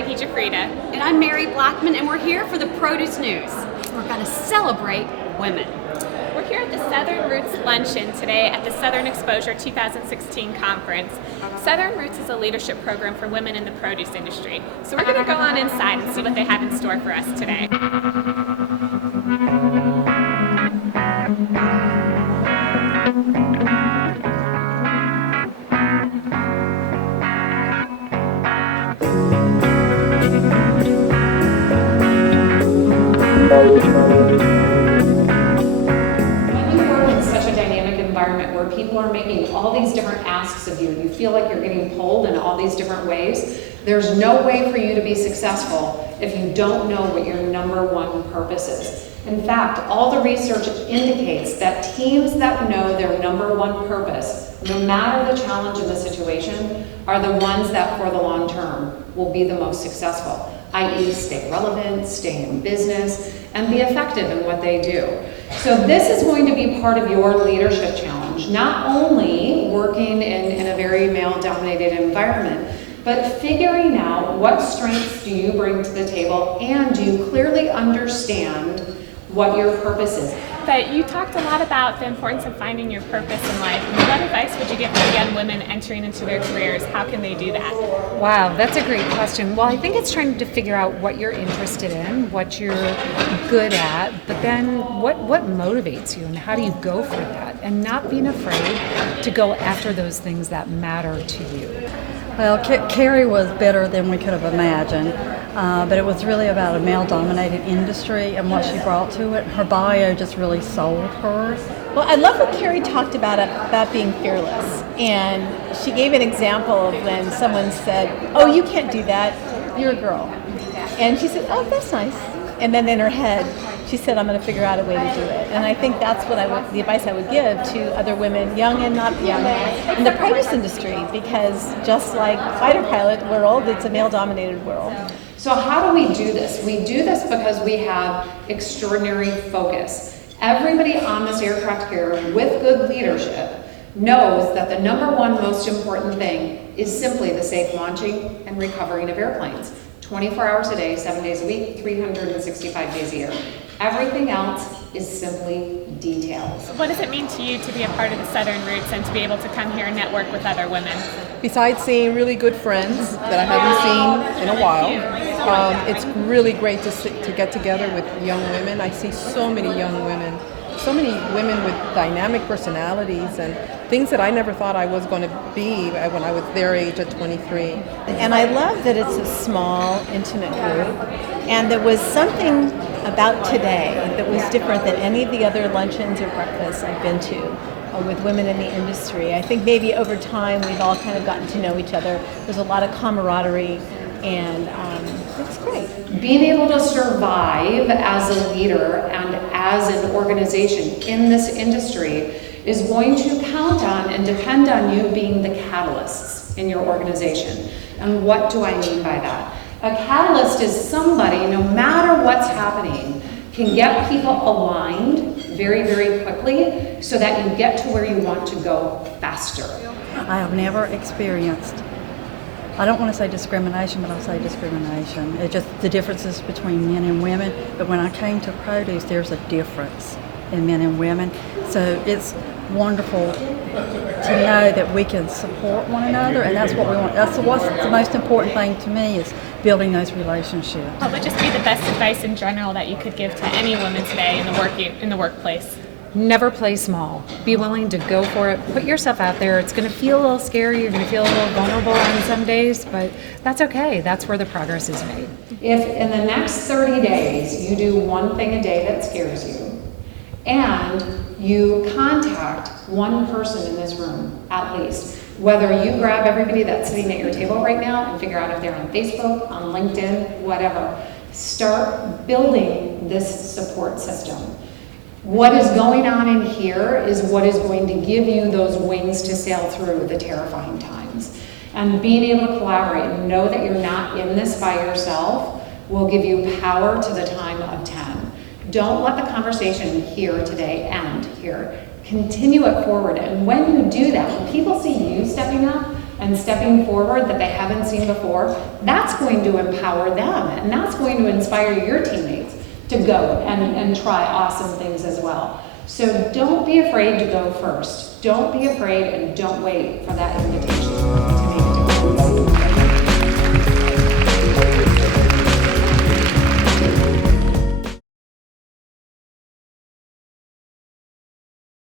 Maggie Jafrida. And I'm Mary Blackman, and we're here for the Produce News. We're going to celebrate women. We're here at the Southern Roots Luncheon today at the Southern Exposure 2016 conference. Southern Roots is a leadership program for women in the produce industry. So we're going to go on inside and see what they have in store for us today. Where people are making all these different asks of you, you feel like you're getting pulled in all these different ways. There's no way for you to be successful if you don't know what your number one purpose is. In fact, all the research indicates that teams that know their number one purpose, no matter the challenge in the situation, are the ones that for the long term will be the most successful, i.e. stay relevant, stay in business, and be effective in what they do. So this is going to be part of your leadership challenge, not only working in a very male-dominated environment, but figuring out what strengths do you bring to the table, and do you clearly understand what your purpose is. But you talked a lot about the importance of finding your purpose in life. What advice would you give to young women entering into their careers? How can they do that? Wow, that's a great question. Well, I think it's trying to figure out what you're interested in, what you're good at, but then what motivates you and how do you go for that? And not being afraid to go after those things that matter to you. Well, Carey was better than we could have imagined, but it was really about a male-dominated industry and what she brought to it. Her bio just really sold her. Well, I love what Carey talked about being fearless. And she gave an example of when someone said, "Oh, you can't do that, you're a girl." And she said, "Oh, that's nice." And then in her head, she said, "I'm going to figure out a way to do it." And I think that's what the advice I would give to other women, young and not young, in the produce industry, because just like fighter pilot world, it's a male-dominated world. So how do we do this? We do this because we have extraordinary focus. Everybody on this aircraft carrier with good leadership knows that the number one most important thing is simply the safe launching and recovering of airplanes. 24 hours a day, 7 days a week, 365 days a year. Everything else is simply details. What does it mean to you to be a part of the Southern Roots and to be able to come here and network with other women? Besides seeing really good friends that I haven't seen in a while, it's really great to get together with young women. I see so many young women, so many women with dynamic personalities and things that I never thought I was going to be when I was their age at 23. And I love that it's a small, intimate group. And there was something about today that was different than any of the other luncheons or breakfasts I've been to with women in the industry. I think maybe over time we've all kind of gotten to know each other. There's a lot of camaraderie, and it's great. Being able to survive as a leader and as an organization in this industry is going to count on and depend on you being the catalysts in your organization. And what do I mean by that? A catalyst is somebody, no matter what's happening, can get people aligned very, very quickly so that you get to where you want to go faster. I have never experienced, I don't want to say discrimination, but I'll say discrimination. It's just the differences between men and women. But when I came to produce, there's a difference in men and women. So it's wonderful to know that we can support one another, and that's what we want. That's what's the most important thing to me, is building those relationships. What would just be the best advice in general that you could give to any woman today in the workplace? Never play small. Be willing to go for it. Put yourself out there. It's going to feel a little scary. You're going to feel a little vulnerable on some days, but that's okay. That's where the progress is made. If in the next 30 days you do one thing a day that scares you, and you contact one person in this room, at least, whether you grab everybody that's sitting at your table right now and figure out if they're on Facebook, on LinkedIn, whatever, start building this support system. What is going on in here is what is going to give you those wings to sail through the terrifying times. And being able to collaborate and know that you're not in this by yourself will give you power to the time of 10. Don't let the conversation here today end here. Continue it forward. And when you do that, when people see you stepping up, and stepping forward that they haven't seen before, that's going to empower them, and that's going to inspire your teammates to go and try awesome things as well. So don't be afraid to go first. Don't be afraid, and don't wait for that invitation to make